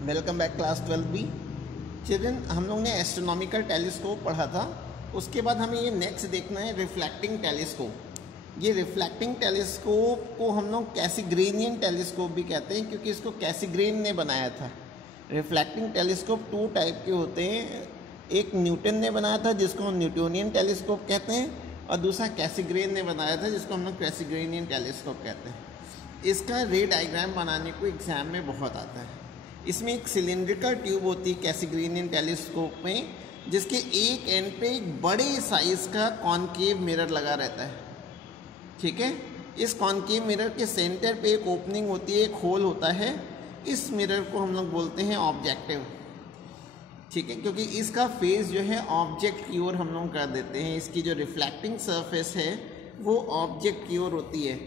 Welcome back class 12 B. Children, हम लोग ने एस्ट्रोनॉमिकल टेलीस्कोप पढ़ा था। उसके बाद हमें ये नेक्स्ट देखना है रिफ्लेक्टिंग टेलीस्कोप। ये रिफ्लेक्टिंग टेलीस्कोप को हम लोग कैसिग्रेनियन टेलीस्कोप भी कहते हैं, क्योंकि इसको कैसिग्रेन ने बनाया था। रिफ्लेक्टिंग टेलीस्कोप टू टाइप के होते हैं। एक न्यूटन ने बनाया था जिसको हम न्यूटोनियन टेलीस्कोप कहते हैं, और दूसरा कैसिग्रेन ने बनाया था जिसको हम लोग कैसिग्रेनियन टेलीस्कोप कहते हैं। इसका रे डायग्राम बनाने को एग्ज़ाम में बहुत आता है। इसमें एक सिलिंड्रिकल ट्यूब होती है कैसिग्रेनियन टेलीस्कोप में, जिसके एक एंड पे एक बड़े साइज़ का कॉनकेव मिरर लगा रहता है। ठीक है, इस कॉनकेव मिरर के सेंटर पे एक ओपनिंग होती है, एक होल होता है। इस मिरर को हम लोग बोलते हैं ऑब्जेक्टिव। ठीक है, क्योंकि इसका फेस जो है ऑब्जेक्ट की ओर हम लोग कर देते हैं। इसकी जो रिफ्लेक्टिंग सरफेस है वो ऑब्जेक्ट की ओर होती है।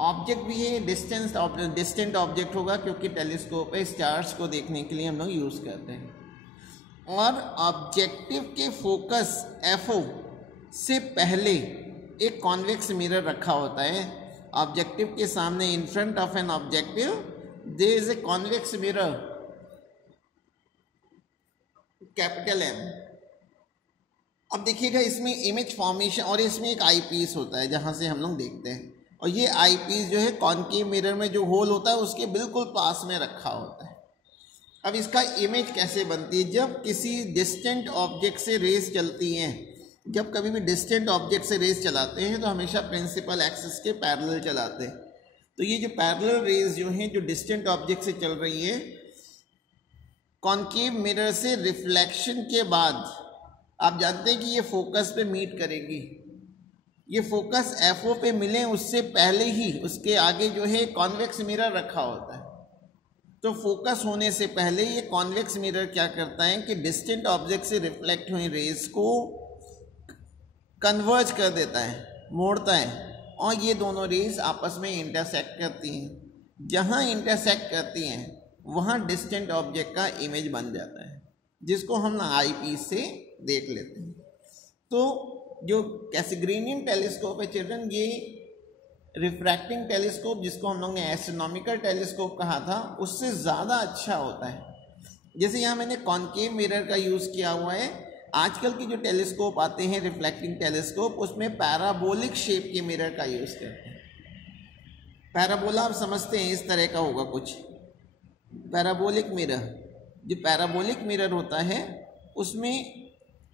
ऑब्जेक्ट भी है, डिस्टेंट ऑब्जेक्ट होगा, क्योंकि टेलीस्कोप है स्टार्स को देखने के लिए हम लोग यूज़ करते हैं। और ऑब्जेक्टिव के फोकस एफओ से पहले एक कॉन्वेक्स मिरर रखा होता है। ऑब्जेक्टिव के सामने in front of an objective there is a convex mirror capital M. अब देखिएगा, इसमें इमेज फॉर्मेशन और इसमें एक आई पीस होता है जहाँ से हम लोग देखते हैं, और ये आई पीस जो है कॉनकेव मिरर में जो होल होता है उसके बिल्कुल पास में रखा होता है। अब इसका इमेज कैसे बनती है? जब किसी डिस्टेंट ऑब्जेक्ट से रेस चलती हैं, जब कभी भी डिस्टेंट ऑब्जेक्ट से रेस चलाते हैं तो हमेशा प्रिंसिपल एक्सिस के पैरेलल चलाते हैं। तो ये जो पैरेलल रेस जो हैं, जो डिस्टेंट ऑब्जेक्ट से चल रही है, कॉनकेव मिरर से रिफ्लेक्शन के बाद आप जानते हैं कि ये फोकस पे मीट करेगी। ये फोकस एफओ पे मिले उससे पहले ही उसके आगे जो है कॉन्वेक्स मिरर रखा होता है। तो फोकस होने से पहले ये कॉन्वेक्स मिरर क्या करता है कि डिस्टेंट ऑब्जेक्ट से रिफ्लेक्ट हुई रेस को कन्वर्ज कर देता है, मोड़ता है, और ये दोनों रेस आपस में इंटरसेक्ट करती हैं। जहाँ इंटरसेक्ट करती हैं वहाँ डिस्टेंट ऑब्जेक्ट का इमेज बन जाता है, जिसको हम आई पीस से देख लेते हैं। तो जो कैसिग्रेनियन टेलीस्कोप है चिल्ड्रन, ये रिफ्रैक्टिंग टेलीस्कोप जिसको हम लोग ने एस्ट्रोनॉमिकल टेलीस्कोप कहा था, उससे ज़्यादा अच्छा होता है। जैसे यहाँ मैंने कॉनकेव मिरर का यूज़ किया हुआ है। आजकल के जो टेलीस्कोप आते हैं रिफ्लेक्टिंग टेलीस्कोप, उसमें पैराबोलिक शेप के मिरर का यूज़ करते हैं। पैराबोला आप समझते हैं, इस तरह का होगा कुछ पैराबोलिक मिरर। जो पैराबोलिक मिरर होता है उसमें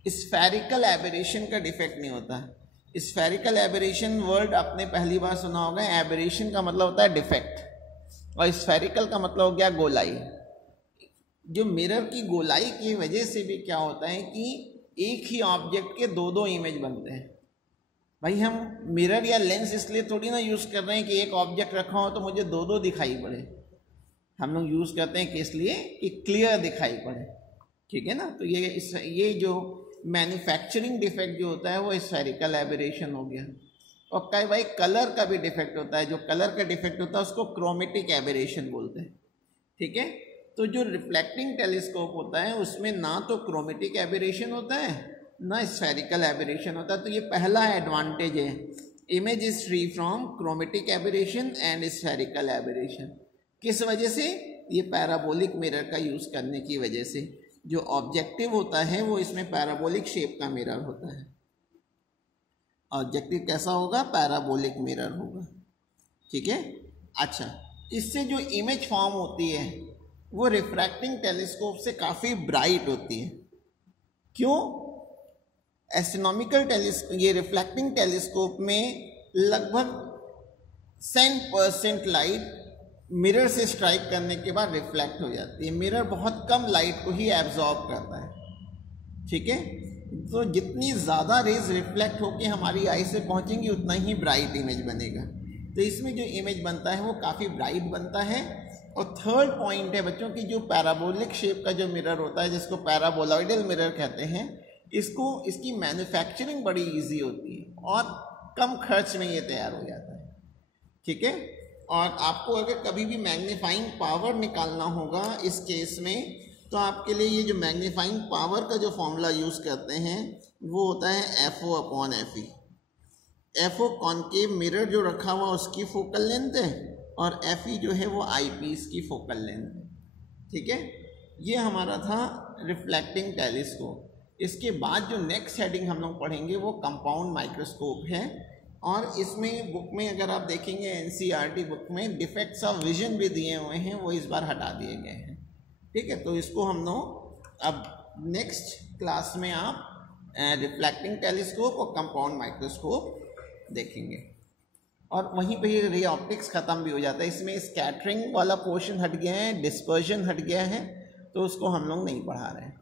स्फेरिकल एबरेशन का डिफेक्ट नहीं होता है। स्फेरिकल एबरेशन वर्ड आपने पहली बार सुना होगा। एबरेशन का मतलब होता है डिफेक्ट, और स्फेरिकल का मतलब हो गया गोलाई। जो मिरर की गोलाई की वजह से भी क्या होता है कि एक ही ऑब्जेक्ट के दो दो इमेज बनते हैं। भाई, हम मिरर या लेंस इसलिए थोड़ी ना यूज़ कर रहे हैं कि एक ऑब्जेक्ट रखा हो तो मुझे दो दो दिखाई पड़े। हम लोग यूज़ करते हैं कि इसलिए कि क्लियर दिखाई पड़े। ठीक है ना। तो ये जो मैन्युफैक्चरिंग डिफेक्ट जो होता है वो स्फेरिकल एबरेशन हो गया। और कई भाई कलर का भी डिफेक्ट होता है। जो कलर का डिफेक्ट होता है उसको क्रोमेटिक एबरेशन बोलते हैं। ठीक है। तो जो रिफ्लेक्टिंग टेलीस्कोप होता है उसमें ना तो क्रोमेटिक एबरेशन होता है ना स्फेरिकल एबरेशन होता है। तो ये पहला एडवांटेज है, image is free from chromatic aberration and spherical aberration. किस वजह से? ये पैराबोलिक मिरर का यूज़ करने की वजह से। जो ऑब्जेक्टिव होता है वो इसमें पैराबोलिक शेप का मिरर होता है। ऑब्जेक्टिव कैसा होगा? पैराबोलिक मिरर होगा। ठीक है। अच्छा, इससे जो इमेज फॉर्म होती है वो रिफ्रैक्टिंग टेलीस्कोप से काफ़ी ब्राइट होती है। क्यों? एस्ट्रोनॉमिकल टेलीस्कोप, ये रिफ्लेक्टिंग टेलीस्कोप में लगभग 100% लाइट मिरर से स्ट्राइक करने के बाद रिफ्लेक्ट हो जाती है। मिरर बहुत कम लाइट को ही एब्जॉर्ब करता है। ठीक है। तो जितनी ज़्यादा रेज रिफ्लेक्ट होकर हमारी आई से पहुंचेंगी उतना ही ब्राइट इमेज बनेगा। तो इसमें जो इमेज बनता है वो काफ़ी ब्राइट बनता है। और थर्ड पॉइंट है बच्चों की, जो पैराबोलिक शेप का जो मिरर होता है जिसको पैराबोलॉइडल मिरर कहते हैं, इसकी मैन्युफैक्चरिंग बड़ी ईजी होती है और कम खर्च में ये तैयार हो जाता है। ठीक है। और आपको अगर कभी भी मैग्नीफाइंग पावर निकालना होगा इस केस में, तो आपके लिए ये जो मैग्नीफाइंग पावर का जो फॉर्मूला यूज़ करते हैं वो होता है FO/FE। FO कॉनकेव मिरर जो रखा हुआ उसकी फोकल लेंथ है, और FE जो है वो आई पीस की फोकल लेंथ है। ठीक है। ये हमारा था रिफ्लेक्टिंग टेलीस्कोप। इसके बाद जो नेक्स्ट हेडिंग हम लोग पढ़ेंगे वो कंपाउंड माइक्रोस्कोप है, और इसमें बुक में अगर आप देखेंगे एनसीईआरटी बुक में डिफेक्ट्स ऑफ विजन भी दिए हुए हैं, वो इस बार हटा दिए गए हैं। ठीक है, तो इसको हम लोग अब नेक्स्ट क्लास में आप रिफ्लेक्टिंग टेलीस्कोप और कंपाउंड माइक्रोस्कोप देखेंगे, और वहीं पे ही रे ऑप्टिक्स ख़त्म भी हो जाता है। इसमें स्कैटरिंग वाला पोर्शन हट गया है, डिस्पर्जन हट गया है, तो उसको हम लोग नहीं पढ़ा रहे हैं।